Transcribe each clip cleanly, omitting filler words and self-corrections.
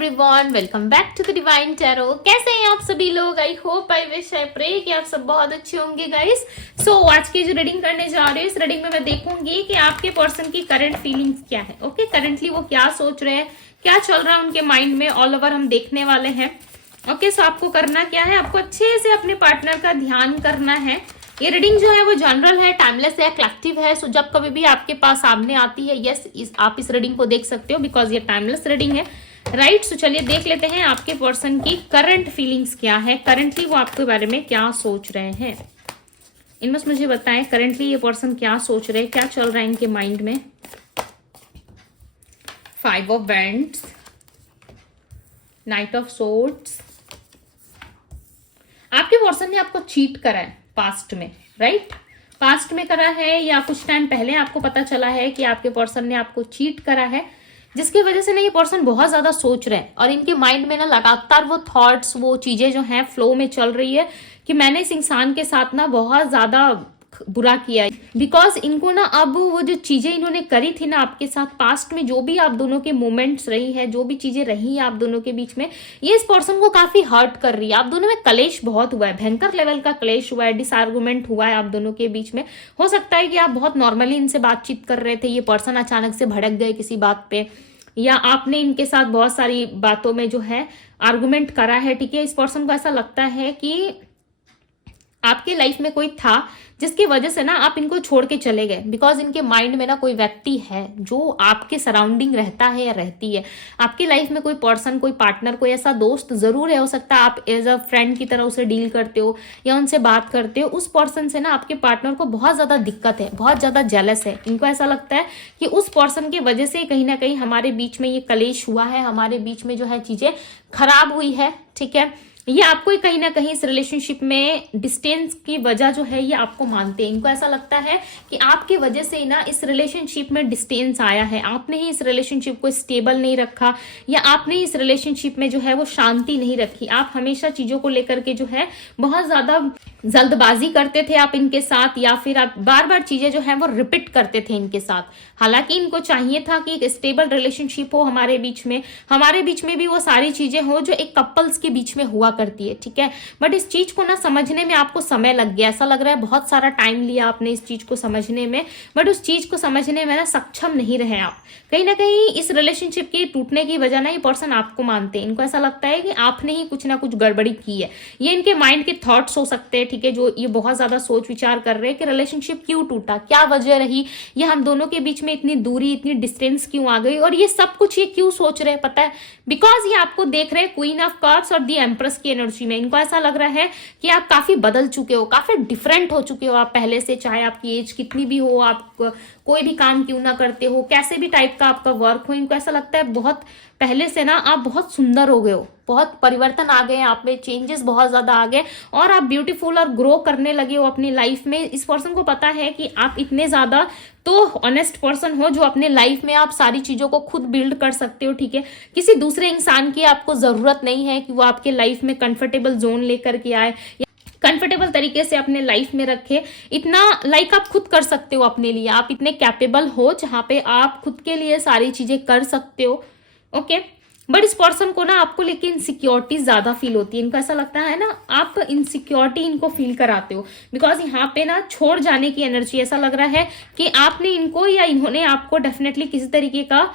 Everyone, welcome back to the divine tarot. कैसे हैं आप सभी लोग? I hope, I wish, I pray कि आप सब बहुत अच्छे होंगे गाइस। सो आज की जो रीडिंग करने जा रही हूँ, इस रीडिंग में मैं देखूंगी कि आपके पर्सन की करंट फीलिंग्स क्या है। ओके, करंटली वो क्या सोच रहे हैं, क्या चल रहा है उनके माइंड में, ऑल ओवर हम देखने वाले हैं। ओके, सो आपको करना क्या है, आपको अच्छे से अपने पार्टनर का ध्यान करना है। ये रीडिंग जो है वो जनरल है, टाइमलेस है, कलेक्टिव है। सो जब कभी भी आपके पास सामने आती है, यस आप इस रीडिंग को देख सकते हो बिकॉज ये टाइमलेस रीडिंग है, राइट। सो चलिए देख लेते हैं आपके पर्सन की करंट फीलिंग्स क्या है, करंटली वो आपके बारे में क्या सोच रहे हैं। इनमें मुझे बताएं करंटली ये पर्सन क्या सोच रहे हैं, क्या चल रहा है इनके माइंड में। 5 of wands, night of swords. आपके पर्सन ने आपको चीट करा है पास्ट में, राइट। पास्ट में करा है या कुछ टाइम पहले आपको पता चला है कि आपके पर्सन ने आपको चीट करा है, जिसकी वजह से ना ये पर्सन बहुत ज्यादा सोच रहे हैं और इनके माइंड में ना लगातार वो थॉट्स, वो चीजें जो हैं फ्लो में चल रही है कि मैंने इस इंसान के साथ ना बहुत ज्यादा बुरा किया है। बिकॉज इनको ना अब वो जो चीजें इन्होंने करी थी ना आपके साथ पास्ट में, जो भी आप दोनों के मोमेंट्स रही है, जो भी चीजें रही है आप दोनों के बीच में, ये इस पर्सन को काफी हर्ट कर रही है। आप दोनों में कलेश बहुत हुआ है, भयंकर लेवल का कलेश हुआ है, डिसआर्गुमेंट हुआ है आप दोनों के बीच में। हो सकता है कि आप बहुत नॉर्मली इनसे बातचीत कर रहे थे, ये पर्सन अचानक से भड़क गए किसी बात पे, या आपने इनके साथ बहुत सारी बातों में जो है आर्गुमेंट करा है। ठीक है, इस पर्सन को ऐसा लगता है कि आपके लाइफ में कोई था जिसकी वजह से ना आप इनको छोड़ के चले गए। बिकॉज इनके माइंड में ना कोई व्यक्ति है जो आपके सराउंडिंग रहता है या रहती है। आपकी लाइफ में कोई पर्सन, कोई पार्टनर, कोई ऐसा दोस्त जरूर है। हो सकता है आप एज अ फ्रेंड की तरह उसे डील करते हो या उनसे बात करते हो। उस पर्सन से ना आपके पार्टनर को बहुत ज्यादा दिक्कत है, बहुत ज्यादा जेलस है। इनको ऐसा लगता है कि उस पर्सन की वजह से कहीं ना कहीं हमारे बीच में ये कलेश हुआ है, हमारे बीच में जो है चीजें खराब हुई है। ठीक है, ये आपको कहीं ना कहीं इस रिलेशनशिप में डिस्टेंस की वजह जो है ये आपको मानते हैं। इनको ऐसा लगता है कि आपकी वजह से ना इस रिलेशनशिप में डिस्टेंस आया है, आपने ही इस रिलेशनशिप को स्टेबल नहीं रखा, या आपने इस रिलेशनशिप में जो है वो शांति नहीं रखी। आप हमेशा चीजों को लेकर के जो है बहुत ज्यादा जल्दबाजी करते थे आप इनके साथ, या फिर आप बार बार चीजें जो है वो रिपीट करते थे इनके साथ। हालांकि इनको चाहिए था कि एक स्टेबल रिलेशनशिप हो हमारे बीच में भी वो सारी चीजें हो जो एक कपल्स के बीच में हुआ करती है। ठीक है, बट इस चीज को ना समझने में आपको समय लग गया। ऐसा लग रहा है बहुत सारा टाइम लिया आपने इस चीज को समझने में, बट उस चीज को समझने में ना सक्षम नहीं रहे आप। कहीं ना कहीं इस रिलेशनशिप के टूटने की वजह ना ये पर्सन आपको मानते हैं। इनको ऐसा लगता है कि आपने ही कुछ ना कुछ गड़बड़ी की है। ये इनके माइंड के थॉट्स हो सकते हैं, ठीक है, जो ये बहुत ज्यादा सोच विचार कर रहे हैं कि रिलेशनशिप क्यों टूटा, क्या वजह रही, ये हम दोनों के बीच में इतनी दूरी, इतनी डिस्टेंस क्यों आ गई, और ये सब कुछ ये क्यों सोच रहे हैं पता है। बिकॉज ये आपको देख रहे हैं क्वीन ऑफ कप्स और दी एम्प्रेस की एनर्जी में। इनको ऐसा लग रहा है कि आप काफी बदल चुके हो, काफी डिफरेंट हो चुके हो आप पहले से, चाहे आपकी एज कितनी भी हो, आप कोई भी काम क्यों ना करते हो, कैसे भी टाइप का आपका वर्क हो। इनको ऐसा लगता है बहुत पहले से ना आप बहुत सुंदर हो गए हो, बहुत परिवर्तन आ गए आप में, चेंजेस बहुत ज्यादा आ गए और आप ब्यूटीफुल और ग्रो करने लगे हो अपनी लाइफ में। इस पर्सन को पता है कि आप इतने ज्यादा तो ऑनेस्ट पर्सन हो जो अपने लाइफ में आप सारी चीजों को खुद बिल्ड कर सकते हो। ठीक है, किसी दूसरे इंसान की आपको जरूरत नहीं है कि वो आपके लाइफ में कंफर्टेबल जोन लेकर के आए, कंफर्टेबल तरीके से अपने लाइफ में रखे। इतना लाइक आप खुद कर सकते हो अपने लिए, आप इतने कैपेबल हो जहां पे आप खुद के लिए सारी चीजें कर सकते हो। ओके, बट इस पर्सन को ना आपको लेकिन इनसिक्योरिटी ज्यादा फील होती है। इनको ऐसा लगता है ना आप इनसिक्योरिटी इनको फील कराते हो। बिकॉज यहाँ पे ना छोड़ जाने की एनर्जी, ऐसा लग रहा है कि आपने इनको या इन्होंने आपको डेफिनेटली किसी तरीके का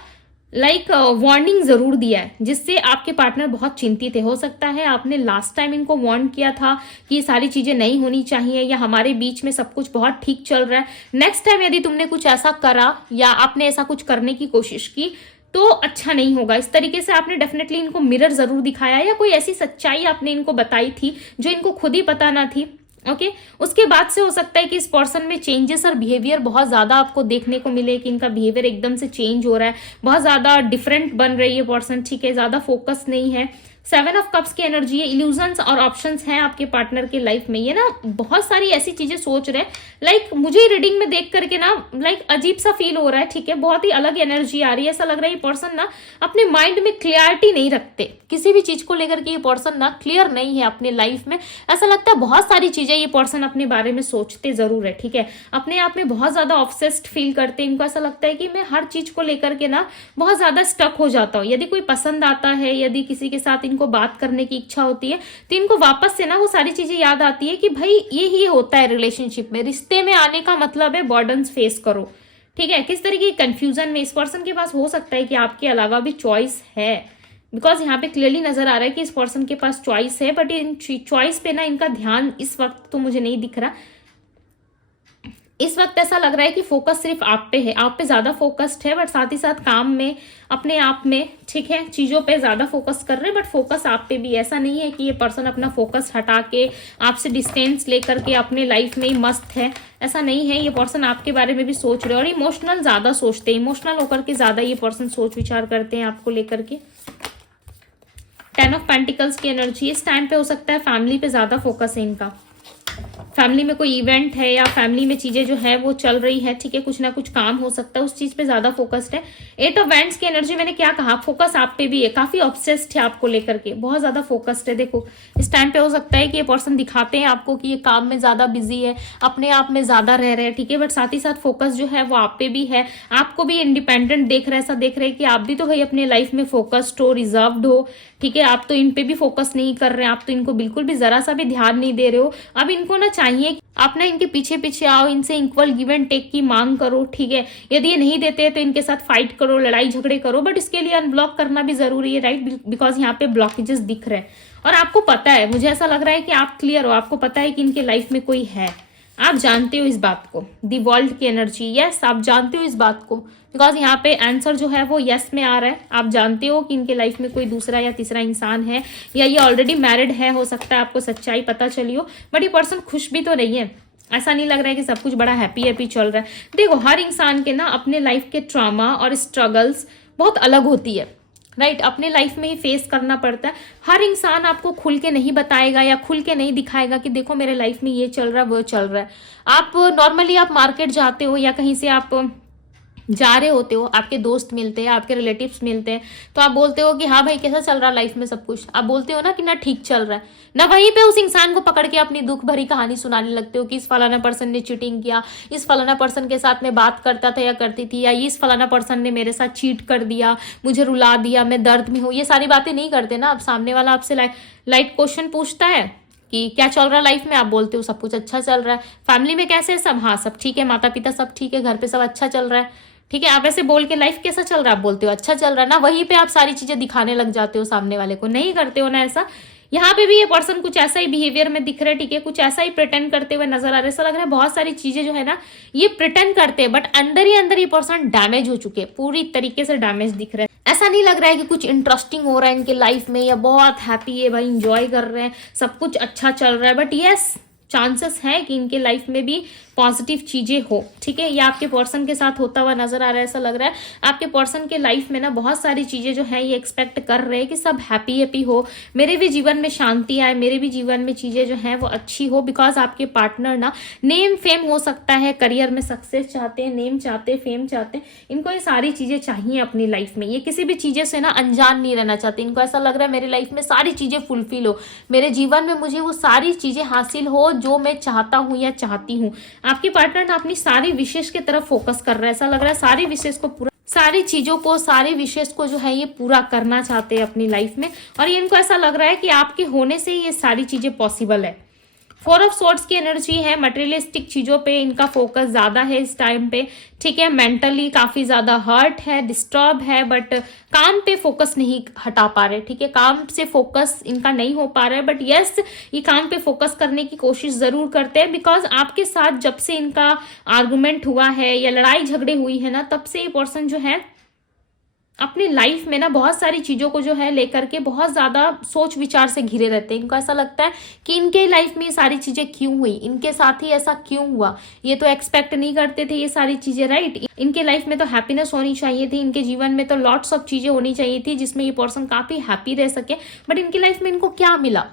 वार्निंग जरूर दिया है, जिससे आपके पार्टनर बहुत चिंतित है। हो सकता है आपने लास्ट टाइम इनको वार्न किया था कि ये सारी चीजें नहीं होनी चाहिए, या हमारे बीच में सब कुछ बहुत ठीक चल रहा है, नेक्स्ट टाइम यदि तुमने कुछ ऐसा करा या आपने ऐसा कुछ करने की कोशिश की तो अच्छा नहीं होगा। इस तरीके से आपने डेफिनेटली इनको मिरर जरूर दिखाया, या कोई ऐसी सच्चाई आपने इनको बताई थी जो इनको खुद ही पता ना थी। ओके, उसके बाद से हो सकता है कि इस पर्सन में चेंजेस और बिहेवियर बहुत ज्यादा आपको देखने को मिले, कि इनका बिहेवियर एकदम से चेंज हो रहा है, बहुत ज्यादा डिफरेंट बन रही है पर्सन। ठीक है, ज्यादा फोकस नहीं है, 7 ऑफ कप्स की एनर्जी है, इल्यूजन्स और ऑप्शंस हैं आपके पार्टनर के लाइफ में। ये ना बहुत सारी ऐसी चीजें सोच रहे हैं, लाइक मुझे रीडिंग में देख करके ना लाइक अजीब सा फील हो रहा है, ठीक है, बहुत ही अलग एनर्जी आ रही है। ऐसा लग रहा है ये पर्सन ना अपने माइंड में क्लियरिटी नहीं रखते, किसी भी चीज को लेकर के ये पर्सन ना क्लियर नहीं है अपने लाइफ में। ऐसा लगता है बहुत सारी चीजें ये पर्सन अपने बारे में सोचते जरूर है, ठीक है, अपने आप में बहुत ज्यादा ऑब्सेस्ड फील करते हैं। इनको ऐसा लगता है कि मैं हर चीज को लेकर के ना बहुत ज्यादा स्टक हो जाता हूँ। यदि कोई पसंद आता है, यदि किसी के साथ इनको बात करने की इच्छा होती है, तो इनको वापस से ना वो सारी चीजें याद आती है कि भाई ये ही होता है रिलेशनशिप में, रिश्ते में आने का मतलब है बर्डन्स फेस करो, ठीक है। किस तरीके की कंफ्यूजन में इस पर्सन के पास हो सकता है कि आपके अलावा भी चॉइस है, बिकॉज यहाँ पे क्लियरली नजर आ रहा है कि इस पर्सन के पास चॉइस है, बट इन चॉइस पे ना इनका ध्यान इस वक्त तो मुझे नहीं दिख रहा। इस वक्त ऐसा लग रहा है कि फोकस सिर्फ आप पे है, आप पे ज्यादा फोकस्ड है, बट साथ ही साथ काम में, अपने आप में, ठीक है, चीजों पे ज्यादा फोकस कर रहे हैं, बट फोकस आप पे भी। ऐसा नहीं है कि ये पर्सन अपना फोकस हटा के आपसे डिस्टेंस लेकर के अपने लाइफ में ही मस्त है, ऐसा नहीं है। ये पर्सन आपके बारे में भी सोच रहे हैं और इमोशनल ज्यादा सोचते हैं, इमोशनल होकर के ज्यादा ये पर्सन सोच विचार करते हैं आपको लेकर के। 10 ऑफ पेंटिकल्स की एनर्जी इस टाइम पे हो सकता है फैमिली पे ज्यादा फोकस है इनका, फैमिली में कोई इवेंट है या फैमिली में चीजें जो है वो चल रही है, ठीक है, कुछ ना कुछ काम हो सकता है, उस चीज पे ज्यादा फोकस्ड है। 8 ऑफ वैंड्स की एनर्जी, मैंने क्या कहा, फोकस आप पे भी है, काफी ऑब्सेस्ड है आपको लेकर के, बहुत ज्यादा फोकस्ड है। देखो इस टाइम पे हो सकता है कि ये पर्सन दिखाते हैं आपको कि ये काम में ज्यादा बिजी है, अपने आप में ज्यादा रह रहे हैं, ठीक है, बट साथ ही साथ फोकस जो है वो आप पे भी है, आपको भी इंडिपेंडेंट देख रहे हैं, ऐसा देख रहे हैं कि आप भी तो भाई अपने लाइफ में फोकस्ड हो, रिजर्व्ड हो, ठीक है, आप तो इन पे भी फोकस नहीं कर रहे हैं, आप तो इनको बिल्कुल भी जरा सा भी ध्यान नहीं दे रहे हो। अब इनको ना चाहिए आप ना इनके पीछे पीछे आओ, इनसे इक्वल गिव एंड टेक की मांग करो, ठीक है, यदि ये नहीं देते तो इनके साथ फाइट करो, लड़ाई झगड़े करो, बट इसके लिए अनब्लॉक करना भी जरूरी है, राइट, बिकॉज यहाँ पे ब्लॉकेजेस दिख रहे हैं और आपको पता है, मुझे ऐसा लग रहा है कि आप क्लियर हो, आपको पता है कि इनके लाइफ में कोई है, आप जानते हो इस बात को। दी वर्ल्ड की एनर्जी, यस आप जानते हो इस बात को, बिकॉज यहाँ पे आंसर जो है वो यस में आ रहा है, आप जानते हो कि इनके लाइफ में कोई दूसरा या तीसरा इंसान है, या ये ऑलरेडी मैरिड है, हो सकता है आपको सच्चाई पता चली हो, बट ये पर्सन खुश भी तो नहीं है, ऐसा नहीं लग रहा है कि सब कुछ बड़ा हैप्पी हैप्पी चल रहा है। देखो हर इंसान के ना अपने लाइफ के ट्रॉमा और स्ट्रगल्स बहुत अलग होती है, राइट, अपने लाइफ में ही फेस करना पड़ता है। हर इंसान आपको खुल के नहीं बताएगा या खुल के नहीं दिखाएगा कि देखो मेरे लाइफ में ये चल रहा है वो चल रहा है। आप नॉर्मली आप मार्केट जाते हो या कहीं से आप जा रहे होते हो, आपके दोस्त मिलते हैं, आपके रिलेटिव्स मिलते हैं, तो आप बोलते हो कि हाँ भाई कैसा चल रहा है लाइफ में सब कुछ, आप बोलते हो ना कि ना ठीक चल रहा है ना, वहीं पे उस इंसान को पकड़ के अपनी दुख भरी कहानी सुनाने लगते हो कि इस फलाना पर्सन ने चीटिंग किया, इस फलाना पर्सन के साथ मैं बात करता था या करती थी, या इस फलाना पर्सन ने मेरे साथ चीट कर दिया, मुझे रुला दिया, मैं दर्द में हूँ। ये सारी बातें नहीं करते ना, अब सामने वाला आपसे लाइट क्वेश्चन पूछता है कि क्या चल रहा है लाइफ में, आप बोलते हो सब कुछ अच्छा चल रहा है। फैमिली में कैसे है सब, हाँ सब ठीक है, माता पिता सब ठीक है, घर पे सब अच्छा चल रहा है, ठीक है, आप ऐसे बोल के लाइफ कैसा चल रहा है आप बोलते हो अच्छा चल रहा है ना, वहीं पे आप सारी चीजें दिखाने लग जाते हो सामने वाले को, नहीं करते हो ना ऐसा। यहाँ पे भी ये पर्सन कुछ ऐसा ही बिहेवियर में दिख रहा है, ठीक है, कुछ ऐसा ही प्रिटेंड करते हुए नजर आ रहा है। ऐसा लग रहा है बहुत सारी चीजें जो है ना ये प्रिटेंड करते हैं, बट अंदर ही अंदर ये पर्सन डैमेज हो चुके हैं, पूरी तरीके से डैमेज दिख रहा है। ऐसा नहीं लग रहा है कि कुछ इंटरेस्टिंग हो रहा है इनके लाइफ में या बहुत हैप्पी है भाई, इंजॉय कर रहे हैं, सब कुछ अच्छा चल रहा है, बट यस चांसेस है कि इनके लाइफ में भी पॉजिटिव चीजें हो, ठीक है, ये आपके पर्सन के साथ होता हुआ नजर आ रहा है। ऐसा लग रहा है आपके पर्सन के लाइफ में ना बहुत सारी चीजें जो है ये एक्सपेक्ट कर रहे हैं कि सब हैप्पी हैप्पी हो, मेरे भी जीवन में शांति आए, मेरे भी जीवन में चीजें जो है वो अच्छी हो, बिकॉज आपके पार्टनर ना नेम फेम हो सकता है, करियर में सक्सेस चाहते हैं, नेम चाहते हैं, फेम चाहते हैं, इनको ये सारी चीजें चाहिए अपनी लाइफ में, ये किसी भी चीजें से ना अनजान नहीं रहना चाहते। इनको ऐसा लग रहा है मेरी लाइफ में सारी चीजें फुलफिल हो, मेरे जीवन में मुझे वो सारी चीजें हासिल हो जो मैं चाहता हूं या चाहती हूँ। आपकी पार्टनर अपनी सारी विशेष की तरफ फोकस कर रहा है, ऐसा लग रहा है सारी विशेष को पूरा, सारी चीजों को, सारे विशेष को जो है ये पूरा करना चाहते हैं अपनी लाइफ में, और ये इनको ऐसा लग रहा है कि आपके होने से ये सारी चीजें पॉसिबल है। 4 ऑफ सोर्ड्स की एनर्जी है, मटेरियलिस्टिक चीजों पे इनका फोकस ज्यादा है इस टाइम पे, ठीक है, मेंटली काफी ज्यादा हर्ट है, डिस्टर्ब है, बट काम पे फोकस नहीं हटा पा रहे, ठीक है, काम से फोकस इनका नहीं हो पा रहा है, बट यस ये काम पे फोकस करने की कोशिश जरूर करते हैं, बिकॉज आपके साथ जब से इनका आर्गुमेंट हुआ है या लड़ाई झगड़े हुई है ना, तब से ये पर्सन जो है अपनी लाइफ में ना बहुत सारी चीजों को जो है लेकर के बहुत ज्यादा सोच विचार से घिरे रहते हैं। इनको ऐसा लगता है कि इनके लाइफ में ये सारी चीजें क्यों हुई, इनके साथ ही ऐसा क्यों हुआ, ये तो एक्सपेक्ट नहीं करते थे ये सारी चीजें, राइट। इनके लाइफ में तो हैप्पीनेस होनी चाहिए थी, इनके जीवन में तो लॉट्स ऑफ चीजें होनी चाहिए थी जिसमें ये पर्सन काफी हैप्पी रह सके, बट इनकी लाइफ में इनको क्या मिला,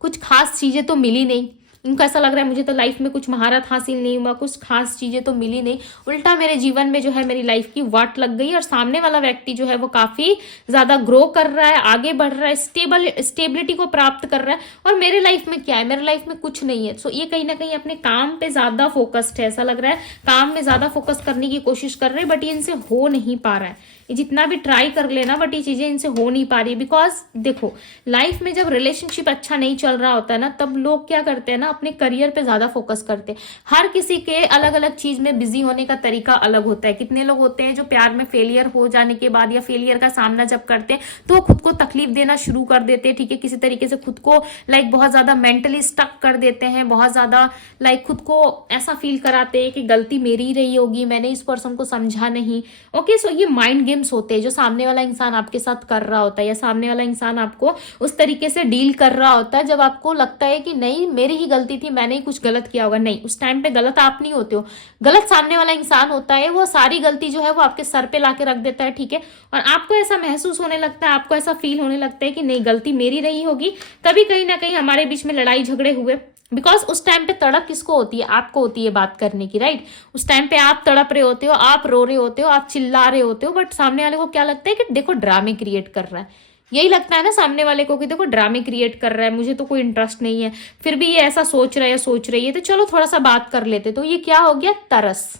कुछ खास चीजें तो मिली नहीं। इनको ऐसा लग रहा है मुझे तो लाइफ में कुछ महारत हासिल नहीं हुआ, कुछ खास चीजें तो मिली नहीं, उल्टा मेरे जीवन में जो है मेरी लाइफ की वाट लग गई। और सामने वाला व्यक्ति जो है वो काफी ज्यादा ग्रो कर रहा है, आगे बढ़ रहा है, स्टेबिलिटी को प्राप्त कर रहा है, और मेरे लाइफ में क्या है, मेरे लाइफ में कुछ नहीं है। सो ये कहीं ना कहीं अपने काम पे ज्यादा फोकस्ड है, ऐसा लग रहा है काम में ज्यादा फोकस करने की कोशिश कर रहे हैं, बट ये इनसे हो नहीं पा रहा है। ये जितना भी ट्राई कर लेना, बट ये चीजें इनसे हो नहीं पा रही। बिकॉज देखो, लाइफ में जब रिलेशनशिप अच्छा नहीं चल रहा होता है ना, तब लोग क्या करते हैं ना, अपने करियर पे ज्यादा फोकस करते हैं। हर किसी के अलग अलग चीज में बिजी होने का तरीका अलग होता है। कितने लोग होते हैं जो प्यार में फेलियर हो जाने के बाद या फेलियर का सामना जब करते हैं तो खुद को तकलीफ देना शुरू कर देते हैं, ठीक है, किसी तरीके से खुद को लाइक बहुत ज्यादा मेंटली स्टक कर देते हैं, बहुत ज्यादा लाइक खुद को ऐसा फील कराते हैं कि गलती मेरी ही रही होगी, मैंने इस पर्सन को समझा नहीं। ओके, सो ये माइंड गेम्स होते हैं जो सामने वाला इंसान आपके साथ कर रहा होता है, या सामने वाला इंसान आपको उस तरीके से डील कर रहा होता है जब आपको लगता है कि नहीं मेरी ही गलती थी, मैंने ही कुछ गलत किया होगा। नहीं, उस टाइम पे गलत आप नहीं होते हो, गलत सामने वाला इंसान होता है। वो सारी गलती जो है वो आपके सर पे लाके रख देता है, ठीक है, और आपको ऐसा महसूस होने लगता है, आपको ऐसा फील होने लगता है कि नहीं गलती मेरी रही होगी, तभी कहीं ना कहीं हमारे बीच में लड़ाई झगड़े हुए। बिकॉज उस टाइम पे तड़प किसको होती है, आपको होती है बात करने की, राइट। उस टाइम पे आप तड़प रहे होते हो, आप रो रहे होते हो, आप चिल्ला रहे होते हो, बट सामने वाले को क्या लगता है कि देखो ड्रामे क्रिएट कर रहा है। यही लगता है ना सामने वाले को कि देखो ड्रामे क्रिएट कर रहा है, मुझे तो कोई इंटरेस्ट नहीं है, फिर भी ये ऐसा सोच रहा है या सोच रही है, तो चलो थोड़ा सा बात कर लेते। तो ये क्या हो गया, तरस,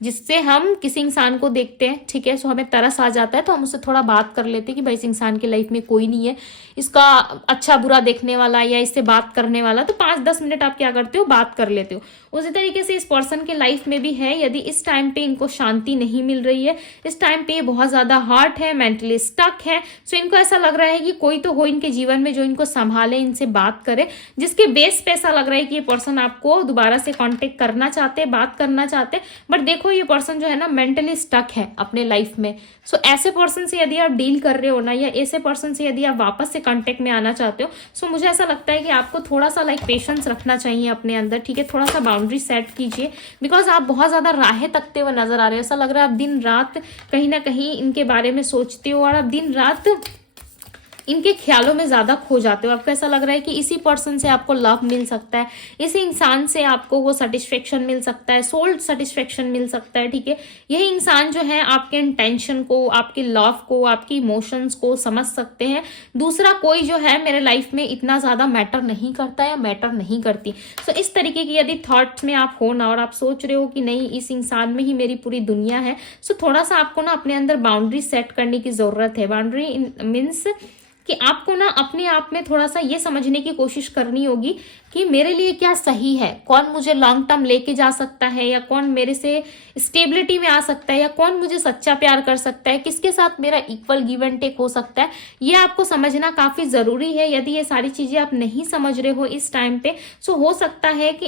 जिससे हम किसी इंसान को देखते हैं, ठीक है, सो हमें तरस आ जाता है, तो हम उससे थोड़ा बात कर लेते हैं कि भाई इस इंसान की लाइफ में कोई नहीं है इसका अच्छा बुरा देखने वाला या इससे बात करने वाला, तो 5-10 मिनट आप क्या करते हो, बात कर लेते हो। उसी तरीके से इस पर्सन के लाइफ में भी है। यदि इस टाइम पे इनको शांति नहीं मिल रही है, इस टाइम पे बहुत ज्यादा हर्ट है, मेंटली स्टक है, सो इनको ऐसा लग रहा है कि कोई तो हो इनके जीवन में जो इनको संभाले, इनसे बात करे, जिसके बेस पे ऐसा लग रहा है कि ये पर्सन आपको दोबारा से कांटेक्ट करना चाहते हैं, बात करना चाहते हैं। बट देखो ये पर्सन जो है ना मेंटली स्टक है अपने लाइफ में। सो ऐसे पर्सन से यदि आप डील कर रहे हो ना, या ऐसे पर्सन से यदि आप वापस से कांटेक्ट में आना चाहते हो, सो मुझे ऐसा लगता है कि आपको थोड़ा सा लाइक पेशेंस रखना चाहिए अपने अंदर, ठीक है, थोड़ा सा बाउंड्री सेट कीजिए। बिकॉज आप बहुत ज्यादा राहें तकते हुए नजर आ रहे हो, ऐसा लग रहा है आप दिन रात कहीं ना कहीं इनके बारे में सोचते हो, और आप दिन रात इनके ख्यालों में ज्यादा खो जाते हो। आपको ऐसा लग रहा है कि इसी पर्सन से आपको लव मिल सकता है, इसी इंसान से आपको वो सेटिस्फेक्शन मिल सकता है, सोल सेटिस्फेक्शन मिल सकता है, ठीक है। यही इंसान जो है आपके इंटेंशन को, आपके लव को, आपकी इमोशंस को समझ सकते हैं। दूसरा कोई जो है मेरे लाइफ में इतना ज्यादा मैटर नहीं करता या मैटर नहीं करती। सो इस तरीके की यदि थॉट्स में आप हो ना, और आप सोच रहे हो कि नहीं इस इंसान में ही मेरी पूरी दुनिया है, सो थोड़ा सा आपको ना अपने अंदर बाउंड्री सेट करने की जरूरत है। बाउंड्री मीन्स कि आपको ना अपने आप में थोड़ा सा ये समझने की कोशिश करनी होगी कि मेरे लिए क्या सही है, कौन मुझे लॉन्ग टर्म लेके जा सकता है, या कौन मेरे से स्टेबिलिटी में आ सकता है, या कौन मुझे सच्चा प्यार कर सकता है, किसके साथ मेरा इक्वल गिव एंड टेक हो सकता है। ये आपको समझना काफी जरूरी है। यदि ये सारी चीजें आप नहीं समझ रहे हो इस टाइम पे, सो हो सकता है कि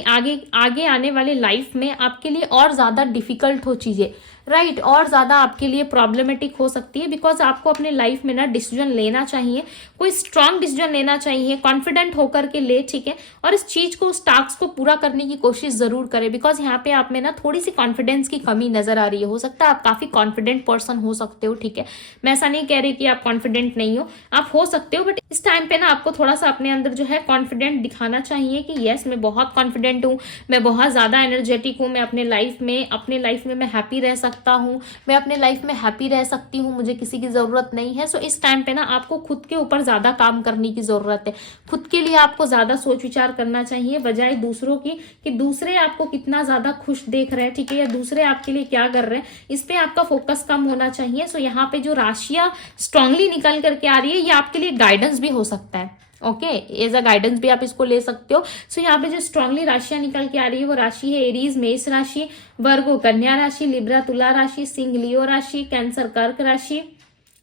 आगे आने वाले लाइफ में आपके लिए और ज्यादा डिफिकल्ट हो चीजें, राइट, और ज्यादा आपके लिए प्रॉब्लमेटिक हो सकती है। बिकॉज आपको अपने लाइफ में ना डिसीजन लेना चाहिए, कोई स्ट्रांग डिसीजन लेना चाहिए, कॉन्फिडेंट होकर के ले, ठीक है, और इस चीज को, उस टास्क को पूरा करने की कोशिश जरूर करें। बिकॉज यहाँ पे आप में ना थोड़ी सी कॉन्फिडेंस की कमी नजर आ रही है। हो सकता है आप काफी कॉन्फिडेंट पर्सन हो सकते हो, ठीक है, मैं ऐसा नहीं कह रही कि आप कॉन्फिडेंट नहीं हो, आप हो सकते हो, बट इस टाइम पे ना आपको थोड़ा सा अपने अंदर जो है कॉन्फिडेंट दिखाना चाहिए कि यस मैं बहुत कॉन्फिडेंट हूँ, मैं बहुत ज्यादा एनर्जेटिक हूँ, मैं अपने लाइफ में मैं हैप्पी रह सकता हूँ, मैं अपने लाइफ में हैप्पी रह सकती हूँ, मुझे किसी की जरूरत नहीं है। सो इस टाइम पे ना आपको खुद के ऊपर ज्यादा काम करने की जरूरत है। खुद के लिए आपको ज्यादा सोच विचार करना चाहिए, बजाय दूसरों की, कि दूसरे आपको कितना ज्यादा खुश देख रहे हैं, ठीक है, या दूसरे आपके लिए क्या कर रहे हैं, इस पे आपका फोकस कम होना चाहिए। सो यहाँ पे जो राशियां स्ट्रांगली निकल करके आ रही है, ये आपके लिए गाइडेंस भी हो सकता है। ओके, एज अ गाइडेंस भी आप इसको ले सकते हो। सो यहाँ पे जो स्ट्रांगली राशियां निकल के आ रही है वो राशि है एरीज मेष राशि, वर्गो कन्या राशि, लिब्रा तुला राशि, सिंह लियो राशि, कैंसर कर्क राशि,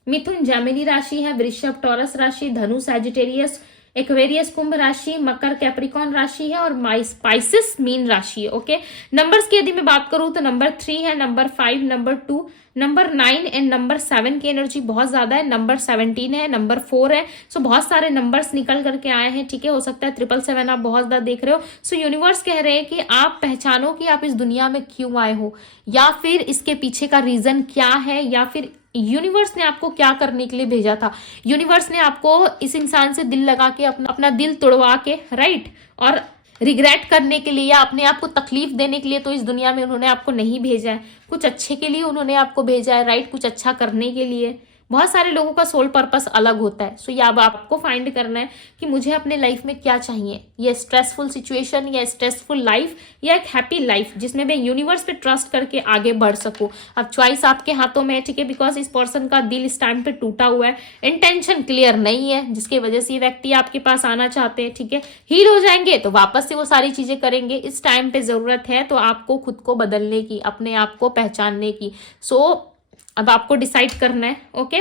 मिथुन जेमिनी राशि है, वृषभ टॉरस राशि, धनु सैजिटेरियस, एक्वेरियस कुंभ राशि, मकर कैप्रिकॉन राशि है और स्पाइसिस मीन राशि है। ओके, नंबर्स की यदि मैं बात करूं तो नंबर 3 है, number 5, number 2, number 9 and number 7 की एनर्जी बहुत ज्यादा है, नंबर 17 है, नंबर 4 है। सो बहुत सारे नंबर्स निकल करके आए हैं, ठीक है। हो सकता है 777 आप बहुत ज्यादा देख रहे हो। सो यूनिवर्स कह रहे हैं कि आप पहचानो कि आप इस दुनिया में क्यों आए हो, या फिर इसके पीछे का रीजन क्या है, या फिर यूनिवर्स ने आपको क्या करने के लिए भेजा था। यूनिवर्स ने आपको इस इंसान से दिल लगा के अपना दिल तोड़वा के, राइट, और रिग्रेट करने के लिए या अपने आप को तकलीफ देने के लिए तो इस दुनिया में उन्होंने आपको नहीं भेजा है। कुछ अच्छे के लिए उन्होंने आपको भेजा है, राइट, कुछ अच्छा करने के लिए। बहुत सारे लोगों का सोल पर्पस अलग होता है। सो ये अब आपको फाइंड करना है कि मुझे अपने लाइफ में क्या चाहिए, ये स्ट्रेसफुल सिचुएशन या स्ट्रेसफुल लाइफ या एक हैप्पी लाइफ जिसमें मैं यूनिवर्स पे ट्रस्ट करके आगे बढ़ सकूं। अब चॉइस आपके हाथों में है, ठीक है, बिकॉज इस पर्सन का दिल इस टाइम पे टूटा हुआ है, इंटेंशन क्लियर नहीं है, जिसकी वजह से ये व्यक्ति आपके पास आना चाहते हैं, ठीक है। हील हो जाएंगे तो वापस से वो सारी चीजें करेंगे। इस टाइम पे जरूरत है तो आपको खुद को बदलने की, अपने आप को पहचानने की। सो अब आपको डिसाइड करना है। ओके,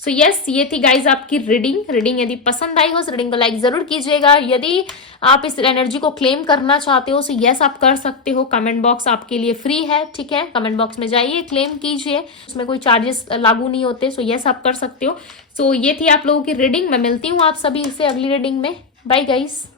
सो यस, ये थी गाइज आपकी रीडिंग यदि पसंद आई हो तो रीडिंग को लाइक जरूर कीजिएगा। यदि आप इस एनर्जी को क्लेम करना चाहते हो तो यस आप कर सकते हो। कमेंट बॉक्स आपके लिए फ्री है, ठीक है। कमेंट बॉक्स में जाइए, क्लेम कीजिए, उसमें कोई चार्जेस लागू नहीं होते। सो यस आप कर सकते हो। सो ये थी आप लोगों की रीडिंग। मैं मिलती हूँ आप सभी से अगली रीडिंग में। Bye guys.